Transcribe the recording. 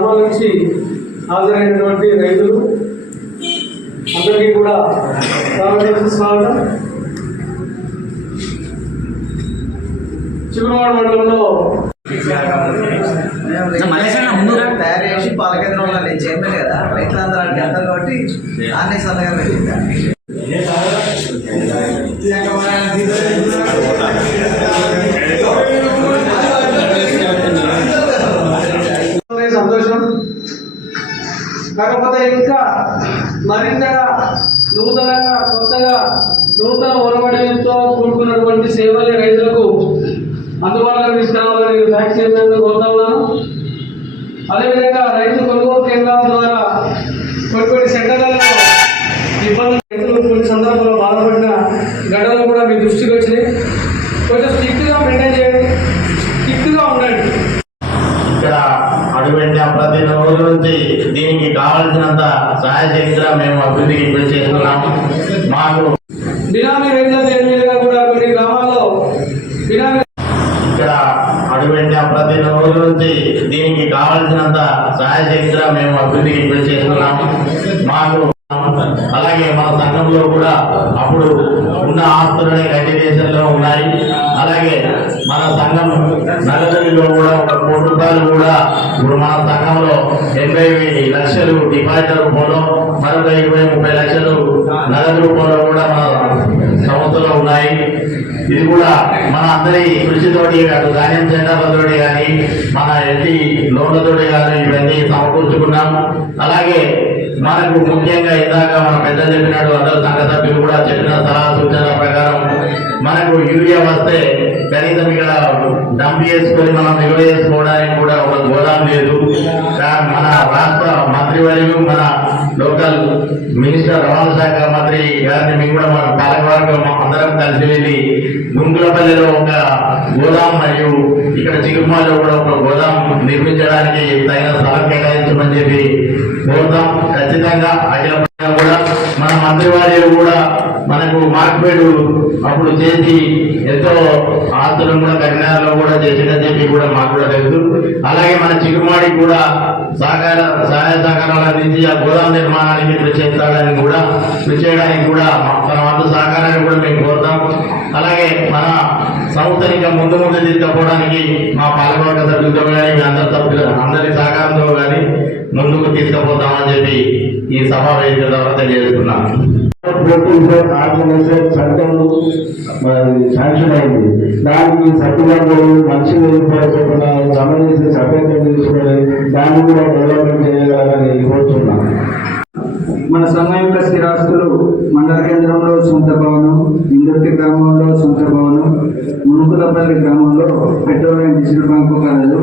గ్రామాల నుంచి హాజరైనటువంటి రైతులు అందరికీ కూడా స్వాగతం స్వాగతం. చిగురువాడ మండలంలో తయారు చేసి పాల కేంద్రంలో నేను చైర్మన్ కదా రైతులందరూ వెళ్తారు కాబట్టి ఆన్నే సంతకం పెట్టింది. సంతోషం కాకపోతే ఇంకా మరింతగా నూతనంగా కొత్తగా నూతన ఒరవడితో కూడుకున్నటువంటి సేవల్ని రైతులకు అందుబాటులో తీసుకురావాలని థ్యాంక్స్ చేసినందుకు కోరుతా ఉన్నాను. అదేవిధంగా రైతు కొనుగోలు కేంద్రాల ద్వారా కొన్ని కొన్ని సెంటర్లలో ఇబ్బందులు రైతులు కొన్ని సందర్భాల్లో అడుగుపెట్టిన ప్రతి రోజు నుంచి దీనికి కావాల్సినంత సహాయ శక్తిగా మేము అభివృద్ధికి కృషి చేస్తున్నాము. మాకు బినామీ రైతుల పేరు కూడా కొన్ని గ్రామాల్లో బినామీ ఇక్కడ అడుగుపెట్టిన ప్రతి రోజు నుంచి దీనికి కావాల్సినంత సహాయ శక్తిగా మేము అభివృద్ధికి కృషి చేస్తున్నాము. మాకు అలాగే మన సంఘంలో కూడా అప్పుడు ఉన్న ఆస్తులనే కంటిన్యూషన్ ఉన్నాయి. అలాగే మన సంఘం నగదులో కూడా ఒక కోటి రూపాయలు కూడా ఇప్పుడు మన సంఘంలో ఎనభై లక్షలు డిపాజిట్ రూపంలో మరొక ఇరవై ముప్పై లక్షలు నగదు రూపంలో కూడా మన సంస్థలో ఉన్నాయి. ఇది కూడా మన అందరి కృషితోటి కాదు ధాన్యం సెంటర్లతోటి కానీ మన ఎల్టీ లోన్లతోటి కానీ ఇవన్నీ సమకూర్చుకున్నాం. అలాగే మనకు ముఖ్యంగా ఇందాక మన పెద్ద చెప్పినట్టు అందరు సంఘ సభ్యులు కూడా చెప్పిన సలహా సూచన ప్రకారం మనకు యూరియా వస్తే కనీసం ఇక్కడ డంప్ చేసుకొని మనం నిల్వ చేసుకోవడానికి కూడా ఒక గోదాం లేదు. మన రాష్ట్ర మంత్రివర్యులు మన లోకల్ మినిస్టర్ రవాణా శాఖ మంత్రి గారిని మేము కూడా మన పాలకవర్గం అందరం కలిసి వెళ్ళి గుంకులపల్లిలో ఒక గోదాం మరియు ఇక్కడ చిగుమాలో కూడా ఒక గోదాం నిర్మించడానికి తగిన స్థలం కేటాయించమని చెప్పి కోరుతాం. ఖచ్చితంగా అఖిల కూడా మన మంత్రివర్యులు కూడా మనకు అప్పుడు చేసి ఎంతో ఆస్తులను కూడా కరీంనగర్లో కూడా చేసిందని చెప్పి కూడా మాకు కూడా తెలుసు. అలాగే మన చిగుమాడికి కూడా సహకార సహాయ సహకారాలు అందించి ఆ గోదాం నిర్మాణానికి కృషి చేస్తాడని కూడా కృషి చేయడానికి కూడా మా- తన వంతు సహకారాన్ని కూడా మేము కోరుతాం. అలాగే మన సంస్థని ఇంకా ముందు ముందు తీసుకుపోవడానికి మా పాలకవర్గ సభ్యులతో కానీ మీ అందరి సభ్యులు అందరి సహకారంతో కానీ ముందుకు తీసుకుపోతామని చెప్పి ఈ సభా వేదిక ద్వారా తెలియజేస్తున్నాను. ప్రోటీన్స్ ఆర్గనైజర్ చట్టం శాంక్షన్ అయింది దానికి సభ్యులకు మంచి చెప్పిన సంబంధించి సభ్యత్వం తీసుకొని దాన్ని కూడా డెవలప్మెంట్ చేయాలని కోరుతున్నాను మన సంఘం స్థిరాస్తులు మండల కేంద్రంలో సొంత భవనం ఇందుర్తి గ్రామంలో సొంత భవనం మునుకులపల్లి గ్రామంలో పెట్రోల్ అండ్ డీజిల్ బంకు కలదు.